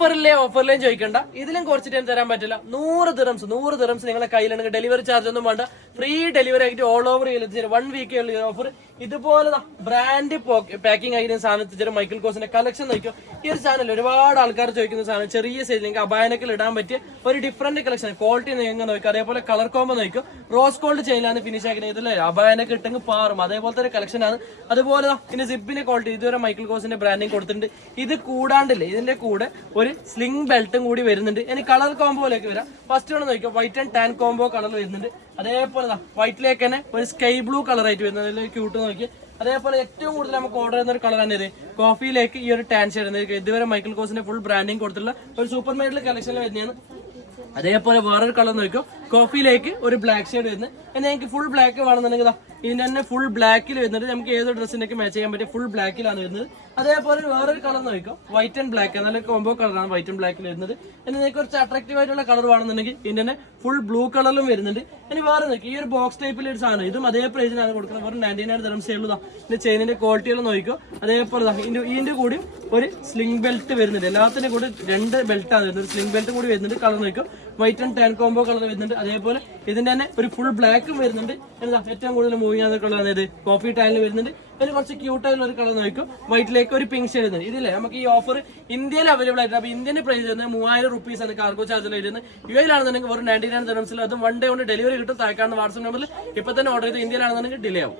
ഓഫറിലേയും ചോദിക്കണ്ട, ഇതിലും കുറച്ച് ടൈം തരാൻ പറ്റില്ല. 100 ദിറംസ് നിങ്ങളെ കയ്യിലുണ്ടെങ്കിൽ ഡെലിവറി ചാർജ് ഒന്നും വേണ്ട, ഫ്രീ ഡെലിവറി ആയിട്ട് ഓൾ ഓവർ 1 വീക്കേ ഉള്ള ഓഫർ. ഇതുപോലെ ബ്രാൻഡ് പാക്കിംഗ് ആയിട്ട് സാധനം മൈക്കിൾ കോസിന്റെ കളക്ഷൻ നോക്കിയോ. ഈ ഒരു ചാനൽ ഒരുപാട് ആൾക്കാർ ചോദിക്കുന്ന സാധനം, ചെറിയ സൈസിൽ നിങ്ങൾക്ക് അബായനക്കിൽ ഇടാൻ പറ്റിയ ഒരു ഡിഫറന്റ് കളക്ഷൻ. ക്വാളിറ്റി നിങ്ങൾ നോക്കുക, അതേപോലെ കളർ കോമ്പോ നോക്കിയോ. റോസ് ഗോൾഡ് ചെയിലാണ് ഫിനിഷ് ആക്കുന്നത്. ഇതിലെ അബായനക്ക് ഇട്ടെങ്കിൽ പാറും, അതേപോലത്തെ ഒരു കളക്ഷൻ ആണ്. അതുപോലെ പിന്നെ സിപ്പിന്റെ ക്വാളിറ്റി ഇതുവരെ മൈക്കിൾ കോസിന്റെ ബ്രാൻഡിങ് കൊടുത്തിട്ടുണ്ട്. ഇത് കൂടാണ്ടില്ലേ, ഇതിന്റെ കൂടെ ഒരു സ്ലിംഗ് ബെൽറ്റും കൂടി വരുന്നുണ്ട്. ഇനി കളർ കോമ്പോയിലേക്ക് വരാം. ഫസ്റ്റ് ഒന്ന് നോക്കിയോ, white and tan combo colour വരുന്നുണ്ട്. അതേപോലെ വൈറ്റിലേക്ക് തന്നെ ഒരു സ്കൈ ബ്ലൂ കളർ ആയിട്ട് വരുന്നത്, ക്യൂട്ട് നോക്കി. അതേപോലെ ഏറ്റവും കൂടുതൽ നമുക്ക് ഓർഡർ ചെയ്യുന്ന ഒരു കളറാണ് ഇത്, കോഫിയിലേക്ക് ഈ ഒരു ടാൻ ഷെയ്ഡ്. ഇതുവരെ മൈക്കിൾ കോസിന്റെ ഫുൾ ബ്രാൻഡിങ് കൊടുത്തിട്ടുള്ള ഒരു സൂപ്പർ മാർക്കറ്റിൽ കളക്ഷനിൽ വരുന്നതാണ്. അതേപോലെ വേറൊരു കളർ നോക്കിയോ, കോഫിയിലേക്ക് ഒരു ബ്ലാക്ക് ഷെയ്ഡ് വരുന്നത്. ഇനി ഞങ്ങൾക്ക് ഫുൾ ബ്ലാക്ക് വേണമെന്നുണ്ടെങ്കിൽ ഇതിന് തന്നെ ഫുൾ ബ്ലാക്കിൽ വരുന്നുണ്ട്. നമുക്ക് ഏതൊരു ഡ്രസ്സിനൊക്കെ മാച്ച് ചെയ്യാൻ പറ്റിയ ഫുൾ ബ്ലാക്കിലാണ് വരുന്നത്. അതേപോലെ വേറൊരു കളർ നോക്കിയോ, വൈറ്റ് ആൻഡ് ബ്ലാക്ക്, നല്ല കോംബോ കളറാണ് വൈറ്റ് ആൻഡ് ബ്ലാക്കിൽ വരുന്നത്. ഇനി നിങ്ങൾക്ക് കുറച്ച് അട്രാക്റ്റീവ് ആയിട്ടുള്ള കളർ വേണമെന്നുണ്ടെങ്കിൽ ഇതിന്റെ തന്നെ ഫുൾ ബ്ലൂ കളറിലും വരുന്നുണ്ട്. ഇനി വേറെ നോക്കി, ഈ ഒരു ബോക്സ് ടൈപ്പിൽ ഒരു സാധനം, ഇതും അതേ പ്രൈസിനാണ് കൊടുക്കുന്നത്. വെറും 99 ദിറംസേ ഉള്ളൂ. ഇതിന്റെ ചെയിനിന്റെ ക്വാളിറ്റികൾ നോക്കിയോ. അതേപോലെ ഇതിന്റെ കൂടി ഒരു സ്ലിംഗ് ബെൽറ്റ് വരുന്നുണ്ട്. എല്ലാത്തിന്റെ കൂടി 2 ബെൽറ്റാണ് വരുന്നത്. സ്ലിംഗ് ബെൽറ്റ് കൂടി വരുന്നുണ്ട്. കളർ നോക്കിയോ, white and tan combo colour വരുന്നുണ്ട്. അതേപോലെ ഇതിന്റെ തന്നെ ഒരു ഫുൾ ബ്ലാക്കും വരുന്നുണ്ട്. എന്താ ഏറ്റവും കൂടുതൽ മൂവിങ് ആകുന്ന കളർ ആണ് ഇത്, കോഫി ടാനിൽ വരുന്നുണ്ട്. പിന്നെ കുറച്ച് ക്യൂട്ട് ആയിട്ടുള്ള ഒരു കളർ നോക്കും, വൈറ്റിലേക്ക് ഒരു പിങ്ക് ഷെയ്ഡ് വരുന്നത്. ഇതില്ലേ നമുക്ക് ഈ ഓഫർ ഇന്ത്യയിൽ അവൈലബിൾ ആയിട്ട്. അപ്പൊ ഇന്ത്യൻ പ്രൈസ് വരുന്നത് 3000 റുപ്പീസ് ആണ് കാർഗോ ചാർജിൽ വരുന്നത്. യുഎയിലാണെന്നുണ്ടെങ്കിൽ ഒരു 99 ദിറംസിൽ അതും 1 ഡേ കൊണ്ട് ഡെലിവറി കിട്ടും. താഴെക്കാണ് വാട്സ്ആപ്പ് നമ്പറിൽ ഇപ്പൊ തന്നെ ഓർഡർ ചെയ്ത് ഇന്ത്യയിലാണെന്നുണ്ടെങ്കിൽ ഡിലേ ആവും.